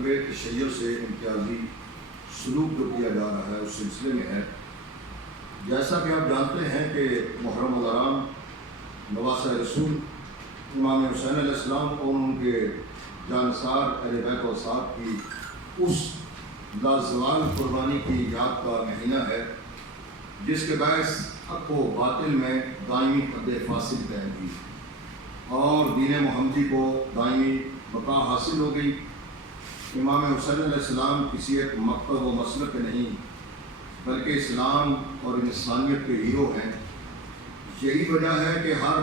مکتب تشیع سے امتیازی سلوک جو کیا جا رہا ہے اس سلسلے میں ہے۔ جیسا کہ آپ جانتے ہیں کہ محرم الحرام نواسہ رسول امام حسین علیہ السلام اور ان کے جانثار اہل بیت و اصحاب کی اس لازوال قربانی کی یاد کا مہینہ ہے جس کے باعث حق و باطل میں دائمی حد فاصل قائم ہوئی اور دین محمدی کو دائمی بقا حاصل ہو گئی۔ امام حسین علیہ السلام کسی ایک مکتب و مسلک کے نہیں بلکہ اسلام اور انسانیت کے ہیرو ہیں۔ یہی وجہ ہے کہ ہر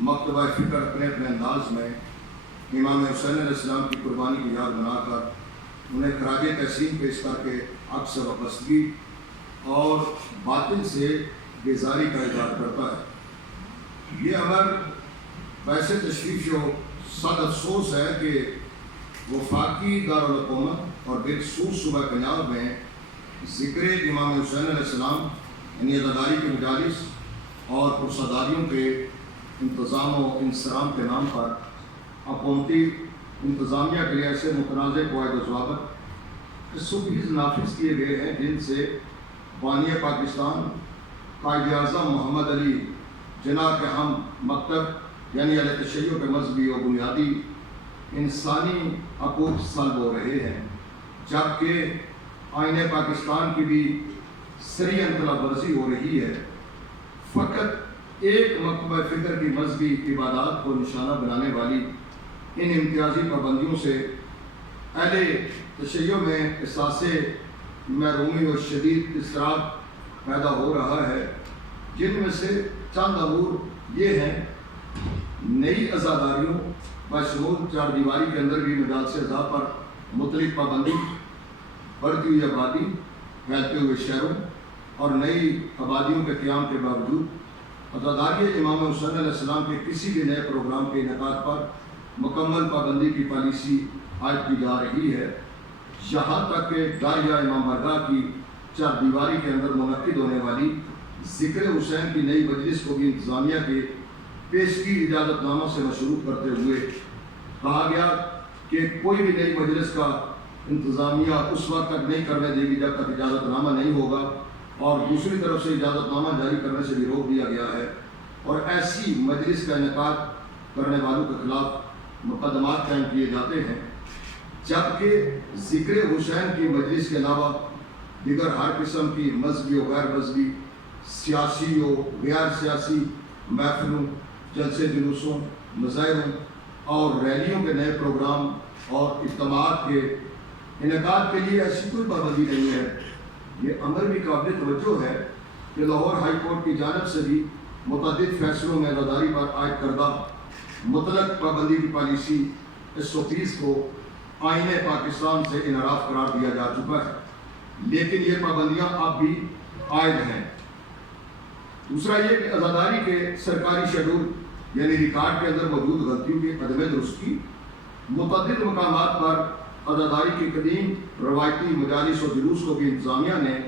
مکتبہ فکر اپنے اپنے انداز میں امام حسین علیہ السلام کی قربانی کی یاد بنا کر انہیں خراج تحسین پیش کر کے اکثر وابستگی اور باطل سے بیزاری کا اظہار کرتا ہے۔ یہ امر ویسے تشریف و صد افسوس ہے کہ وفاقی دارالحکومت اور بالخصوص صوبہ پنجاب میں ذکر امام حسین علیہ السلام یعنی عزاداری کے مجالس اور پرساداریوں کے انتظام و انصرام کے نام پر حکومتی انتظامیہ کے لیے ایسے متنازع قواعد و ضوابط سخت نافذ کیے گئے ہیں جن سے بانی پاکستان قائد اعظم محمد علی جناح کے ہم مکتب یعنی اہل تشیع کے مذہبی و بنیادی انسانی حقوق سلب ہو رہے ہیں، جبکہ آئین پاکستان کی بھی سری انقلاب ورزی ہو رہی ہے۔ فقط ایک مکتبہ فکر کی مذہبی عبادات کو نشانہ بنانے والی ان امتیازی پابندیوں سے اہل تشیع میں احساس محرومی اور شدید اضطراب پیدا ہو رہا ہے، جن میں سے چند امور یہ ہیں: نئی عزاداریوں بشمول چار دیواری کے اندر بھی مجالس عزا پر مطلق پابندی، بڑھتی ہوئی آبادی، پھیلتے ہوئے شہروں اور نئی آبادیوں کے قیام کے باوجود عزاداری امام حسین علیہ السلام کے کسی بھی نئے پروگرام کے انعقاد پر مکمل پابندی کی پالیسی عائد کی جا رہی ہے، یہاں تک کہ داریہ امام برگاہ کی چار دیواری کے اندر منعقد ہونے والی ذکر حسین کی نئی مجلس کو بھی انتظامیہ کے پیشگی اجازت نامہ سے مشروط کرتے ہوئے کہا گیا کہ کوئی بھی نئی مجلس کا انتظامیہ اس وقت تک نہیں کرنے دے گی جب تک اجازت نامہ نہیں ہوگا، اور دوسری طرف سے اجازت نامہ جاری کرنے سے بھی روک دیا گیا ہے، اور ایسی مجلس کا انعقاد کرنے والوں کے خلاف مقدمات قائم کیے جاتے ہیں، جبکہ ذکر حسین کی مجلس کے علاوہ دیگر ہر قسم کی مذہبی و غیر مذہبی، سیاسی و غیر سیاسی محفلوں، جلسے جلوسوں، مظاہروں اور ریلیوں کے نئے پروگرام اور اجتماعات کے انعقاد کے لیے ایسی کوئی پابندی نہیں ہے۔ یہ امر بھی قابل توجہ ہے کہ لاہور ہائی کورٹ کی جانب سے بھی متعدد فیصلوں میں عزاداری پر عائد کردہ مطلق پابندی کی پالیسی 130 کو آئین پاکستان سے انحراف قرار دیا جا چکا ہے، لیکن یہ پابندیاں اب بھی عائد ہیں۔ دوسرا یہ کہ عزاداری کے سرکاری شیڈول یعنی ریکارڈ کے اندر موجود غلطیوں کی عدم درستی، متعدد مقامات پر عزاداری کی قدیم روایتی مجالس و جلوس کو بھی انتظامیہ نے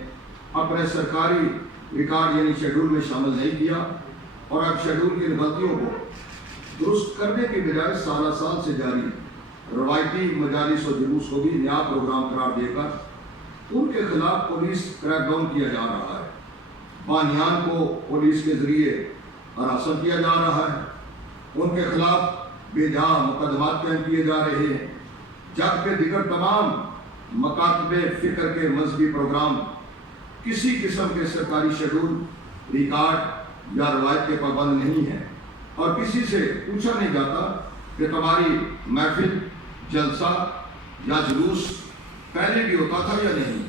اپنے سرکاری ریکارڈ یعنی شیڈول میں شامل نہیں کیا، اور اب شیڈول کی غلطیوں کو درست کرنے کے بجائے سالہ سال سے جاری روایتی مجالس و جلوس کو بھی نیا پروگرام قرار دے کر ان کے خلاف پولیس کریک ڈاؤن کیا جا رہا ہے۔ بانیان کو پولیس کے ذریعے ہراساں کیا جا رہا ہے، ان کے خلاف بے جا مقدمات قائم کیے جا رہے ہیں، جبکہ دیگر تمام مکاتب فکر کے مذہبی پروگرام کسی قسم کے سرکاری شیڈول، ریکارڈ یا روایت کے پابند نہیں ہیں، اور کسی سے پوچھا نہیں جاتا کہ تمہاری محفل، جلسہ یا جلوس پہلے بھی ہوتا تھا یا نہیں۔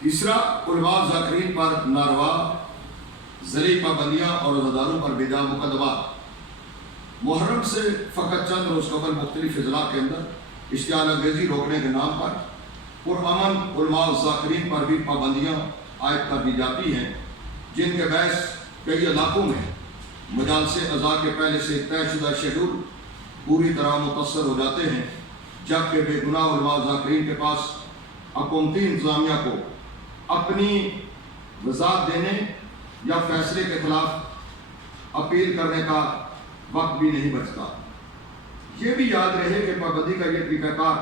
تیسرا، علماء ذاکرین پر ناروا ذرعی پابندیاں اور عزاداروں پر بے جا مقدمات۔ محرم سے فقط چند روز قبل مختلف اضلاع کے اندر اشتعال انگیزی روکنے کے نام پر پرامن علماء ذاکرین پر بھی پابندیاں عائد کر دی جاتی ہیں، جن کے باعث کئی علاقوں میں مجالس عزا کے پہلے سے طے شدہ شیڈول پوری طرح متاثر ہو جاتے ہیں، جبکہ بے گناہ علماء ذاکرین کے پاس حکومتی انتظامیہ کو اپنی وضاحت دینے یا فیصلے کے خلاف اپیل کرنے کا وقت بھی نہیں بچتا۔ یہ بھی یاد رہے کہ پابندی کا یہ طریقہ کار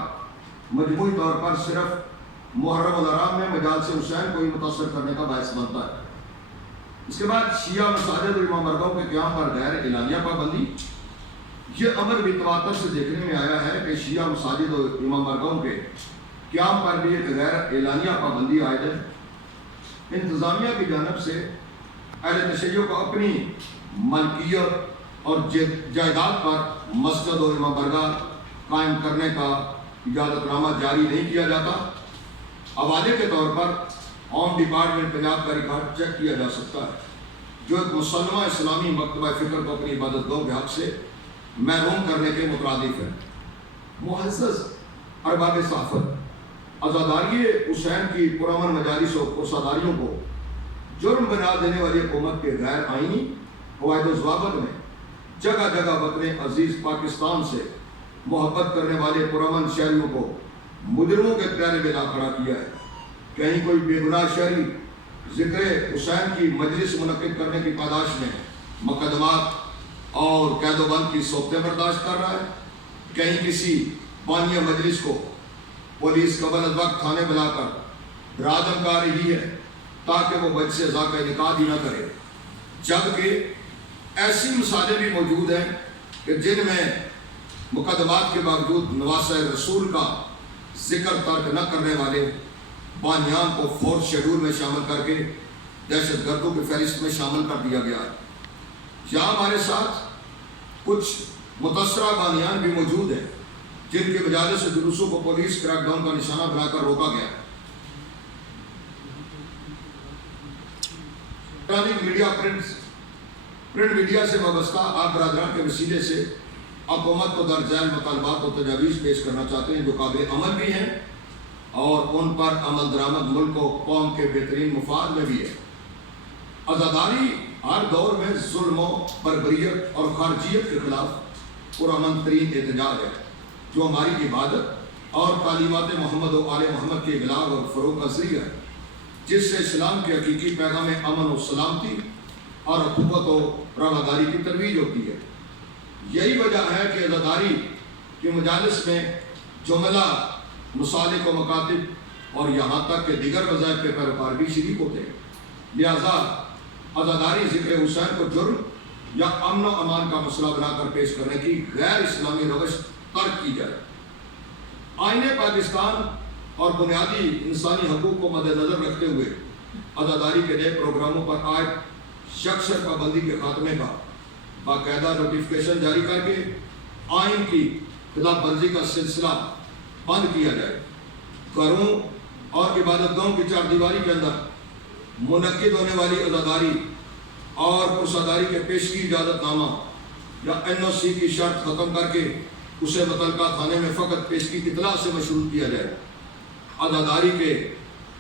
مجموعی طور پر صرف محرم الحرام میں مجالس حسین کو ہی متاثر کرنے کا باعث بنتا ہے۔ اس کے بعد شیعہ مساجد اور امام برگاہوں کے قیام پر غیر اعلانیہ پابندی، یہ امر بھی تواتر سے دیکھنے میں آیا ہے کہ شیعہ مساجد اور امام برگاہوں کے قیام پر بھی ایک غیر اعلانیہ پابندی عائد ہے۔ انتظامیہ کی جانب سے اہل تشیع کو اپنی ملکیت اور جائیداد پر مسجد اور امام برگاہ قائم کرنے کا اجازت نامہ جاری نہیں کیا جاتا۔ حوالے کے طور پر ہوم ڈپارٹمنٹ پنجاب کا ریکارڈ چیک کیا جا سکتا ہے، جو ایک مسلمہ اسلامی مکتبہ فکر کو اپنی عبادت گاہ کے حق سے محروم کرنے کے مترادف ہے۔ معزز ارباب صحافت، عزاداری حسین کی پرامن مجالس و پرساداریوں کو جرم بنا دینے والی حکومت کے غیر آئینی قواعد و ضوابط میں جگہ جگہ وطن عزیز پاکستان سے محبت کرنے والے پرامن شہریوں کو مجرموں کے پیارے بلا کھڑا کیا ہے۔ کہیں کوئی بے گناہ شہری ذکر حسین کی مجلس منعقد کرنے کی پاداش میں مقدمات اور قید و بند کی صورتیں برداشت کر رہا ہے، کہیں کسی بانیہ مجلس کو پولیس قبل از وقت تھانے بلا کر ڈرا دھمکا رہی ہے تاکہ وہ بچ سے ذاکر نکاح ہی نہ کرے، جبکہ ایسی مثالیں بھی موجود ہیں کہ جن میں مقدمات کے باوجود نواسہ رسول کا ذکر ترک نہ کرنے والے بانیان کو فورتھ شیڈول میں شامل کر کے دہشت گردوں کی فہرست میں شامل کر دیا گیا ہے۔ یہاں ہمارے ساتھ کچھ متاثرہ بانیان بھی موجود ہیں جن کے مجالس سے جلوسوں کو پولیس کریک ڈاؤن کا نشانہ بنا کر روکا گیا۔ الیکٹرانک میڈیا پرنٹ میڈیا سے وابستہ آپ برادران کے وسیلے سے حکومت کو درج ذیل مطالبات و تجاویز پیش کرنا چاہتے ہیں جو قابل عمل بھی ہیں اور ان پر عمل درآمد ملک و قوم کے بہترین مفاد میں بھی ہے۔ عزاداری ہر دور میں ظلم و بربریت اور خارجیت کے خلاف پرامن ترین احتجاج ہے جو ہماری عبادت اور تعلیمات محمد و آل محمد کے ابلاغ اور فروغ کا ذریعہ ہے، جس سے اسلام کے حقیقی پیغام امن و سلامتی اور اخوت و رواداری کی ترویج ہوتی ہے۔ یہی وجہ ہے کہ عزاداری کے مجالس میں جملہ مسالک و مکاتب اور یہاں تک کہ دیگر وظائف کے پیروکار بھی شریک ہوتے ہیں، لہذا عزاداری ذکر حسین کو جرم یا امن و امان کا مسئلہ بنا کر پیش کرنے کی غیر اسلامی روش ترک کی جائے۔ آئین پاکستان اور بنیادی انسانی حقوق کو مد نظر رکھتے ہوئے عزاداری کے نئے پروگراموں پر عائد یکسر پابندی کے خاتمے کا باقاعدہ نوٹیفکیشن جاری کر کے آئین کی خلاف ورزی کا سلسلہ بند کیا جائے۔ گھروں اور عبادت گاہوں کی چار دیواری کے اندر منعقد ہونے والی عزاداری اور پرساداری کے پیشگی اجازت نامہ یا NOC کی شرط ختم کر کے اسے متعلقہ تھانے میں فقط پیشگی اطلاع سے مشروط کیا جائے۔ عزاداری کے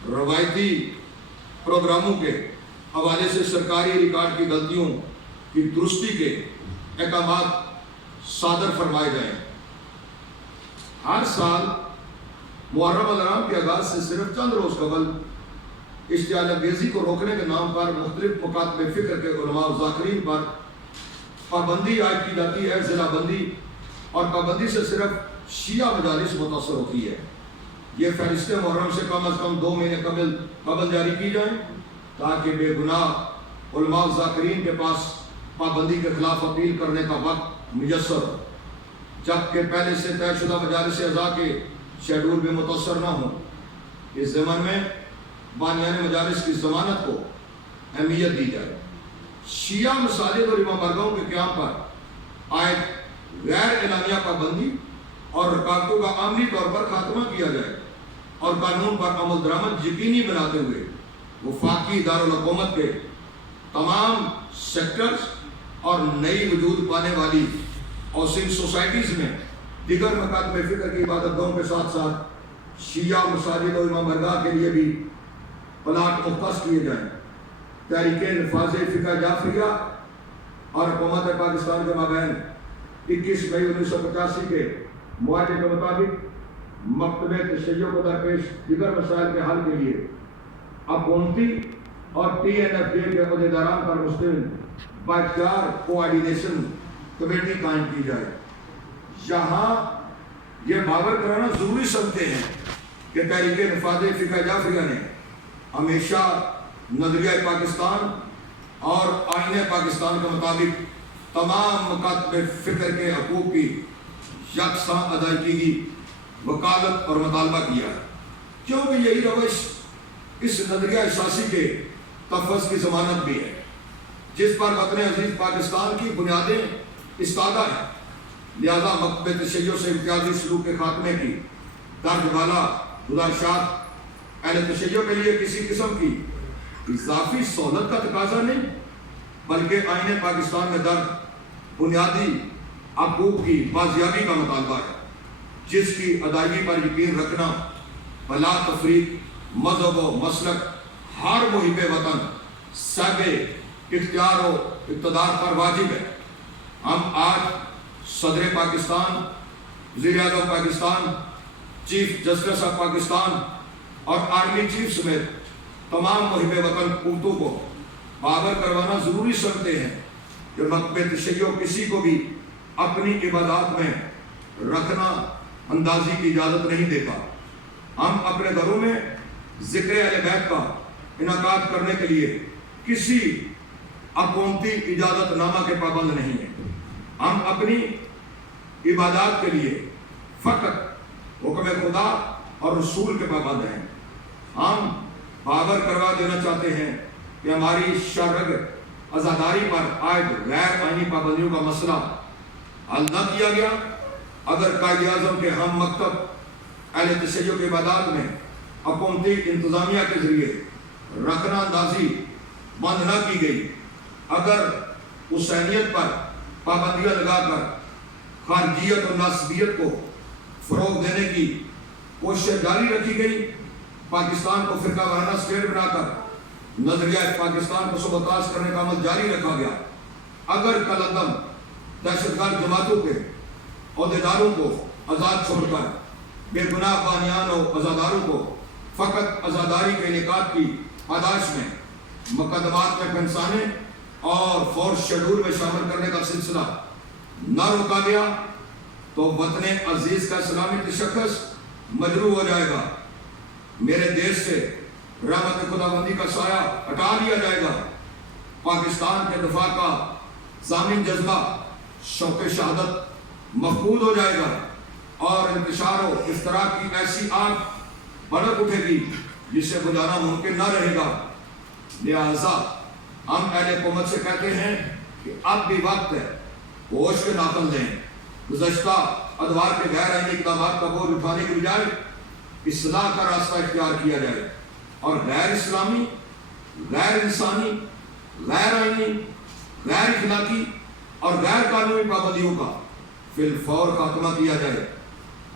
روایتی پروگراموں کے حوالے سے سرکاری ریکارڈ کی غلطیوں کی درستی کے احکامات صادر فرمائے جائیں۔ ہر سال محرم الحرام کے آغاز سے صرف چند روز قبل اشتعال انگیزی کو روکنے کے نام پر مختلف مکاتب فکر کے علماء و ذاکرین پر پابندی عائد کی جاتی ہے۔ ضلع بندی اور پابندی سے صرف شیعہ مجالس متاثر ہوتی ہے۔ یہ فہرستیں محرم سے کم از کم 2 مہینے قبل جاری کی جائیں تاکہ بے گناہ علماء و ذاکرین کے پاس پابندی کے خلاف اپیل کرنے کا وقت میسر ہو، جبکہ پہلے سے طے شدہ مجالس اعضاء کے شیڈول بھی متاثر نہ ہوں۔ اس ضمن میں بانیان مجالس کی ضمانت کو اہمیت دی جائے۔ شیعہ مساجد اور امام برگاہوں کے قیام پر عائد غیر اعلانیہ پابندی اور رکاوٹوں کا عملی طور پر خاتمہ کیا جائے اور قانون پر عمل درآمد یقینی بناتے ہوئے وفاقی دارالحکومت کے تمام سیکٹرز اور نئی وجود پانے والی ہاؤسنگ سوسائٹیز میں دیگر مکاتب فکر کی عبادت گاہوں کے ساتھ ساتھ شیعہ مساجد اور امام برگاہ کے لیے بھی پلاٹ مختص کیے جائیں۔ تحریک نفاذ فقہ جعفریہ اور حکومت پاکستان کے مابین 21 مئی 1985 کے معاہدے کے مطابق مکتب تشیع کو درپیش دیگر مسائل کے حل کے لیے حکومتی اور TNFJ کے عہدیداران پر مشتمل بااختیار کوآرڈینیشن کمیٹی قائم کی جائے۔ یہاں یہ باور کرانا ضروری سمجھتے ہیں کہ تحریک نفاذ فقہ جعفریہ نے ہمیشہ نظریہ پاکستان اور آئین پاکستان کے مطابق تمام مکاتب فکر کے حقوق کی یکساں ادائیگی کی وکالت اور مطالبہ کیا ہے، کیونکہ یہی روش اس نظریہ اساسی کے تفویض کی ضمانت بھی ہے جس پر وطن عزیز پاکستان کی بنیادیں استادہ ہیں۔ لہذا مکتب تشیع سے امتیازی سلوک کے خاتمے کی درج بالا گزارشات اہل تشیع کے لیے کسی قسم کی اضافی سہولت کا تقاضا نہیں، بلکہ آئین پاکستان میں درج بنیادی حقوق کی بازیابی کا مطالبہ ہے، جس کی ادائیگی پر یقین رکھنا بلا تفریق مذہب و مسلک ہر محب وطن صاحب اختیار و اقتدار پر واجب ہے۔ ہم آج صدر پاکستان، وزیر اعظم Pakistan, chief justice of Pakistan اور آرمی چیف سمیت تمام محب وطن قوتوں کو باور کروانا ضروری سمجھتے ہیں کہ مکتب تشیع کسی کو بھی اپنی عبادات میں رکھنا اندازی کی اجازت نہیں دیتا۔ ہم اپنے گھروں میں ذکر اہل بیت کا انعقاد کرنے کے لیے کسی حکومتی اجازت نامہ کے پابند نہیں ہیں۔ ہم اپنی عبادات کے لیے فقط حکم خدا اور رسول کے پابند ہیں۔ ہم باور کروا دینا چاہتے ہیں کہ ہماری شرعی عزاداری پر عائد غیر آئینی پابندیوں کا مسئلہ حل نہ کیا گیا اگر قائد اعظم کے ہم مکتب اہل تشیع کی عبادات میں حکومتی انتظامیہ کے ذریعے رکھنا اندازی بند نہ کی گئی، اگر حسینیت پر پابندیاں لگا کر خارجیت اور ناسبیت کو فروغ دینے کی کوشش جاری رکھی گئی، پاکستان کو فرقہ وارانہ اسٹیٹ بنا کر نظریہ پاکستان کو سبوتاژ کرنے کا عمل جاری رکھا گیا، اگر کل عدم دہشت گرد جماعتوں کے عہدیداروں کو آزاد چھوڑ کر بے گناہ بانیان و عزاداروں کو فقط عزاداری کے انعقاد کی پاداش میں مقدمات میں پھنسانے اور فورس شیڈول میں شامل کرنے کا سلسلہ نہ روکا گیا تو وطن عزیز کا اسلامی تشخص مجروح ہو جائے گا، میرے دیش سے رحمت خداوندی کا سایہ ہٹا لیا جائے گا، پاکستان کے دفاع کا ضامن جذبہ شوق شہادت مفقود ہو جائے گا اور انتشار و اشتراک کی ایسی آگ بھڑک اٹھے گی جسے بجھانا ممکن نہ رہے گا۔ لہذا ہم اہل حکومت سے کہتے ہیں کہ اب بھی وقت ہے، ہوش کے ناخن دیں، گزشتہ ادوار کے غیر آئینی اقدامات کا بوجھ اٹھانے کی بجائے اصلاح کا راستہ اختیار کیا جائے اور غیر اسلامی، غیر انسانی، غیر آئینی، غیر اخلاقی اور غیر قانونی پابندیوں کا فی الفور خاتمہ کیا جائے۔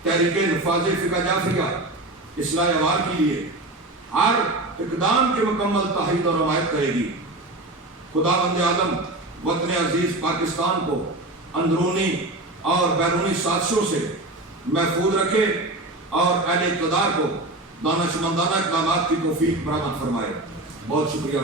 تحریک نفاذ فقہ جعفریہ اصلاح احوال کے لیے ہر اقدام کی مکمل تائید اور حمایت کرے گی۔ خداوند عالم وطن عزیز پاکستان کو اندرونی اور بیرونی سازشوں سے محفوظ رکھے اور اہل اقتدار کو دانشمندانہ اقدامات کی توفیق برآمد فرمائے۔ بہت شکریہ۔